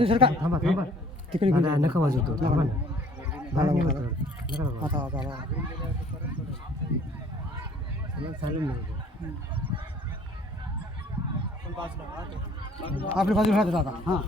अजून सर का थांबा थांबा तिकडे घेऊन जा. नका वाजवतो थांबा ना बाहेर निघा थोडं. नका वाजवू. आता आता आता. चालेल ना आपली बाजू राहते आता हां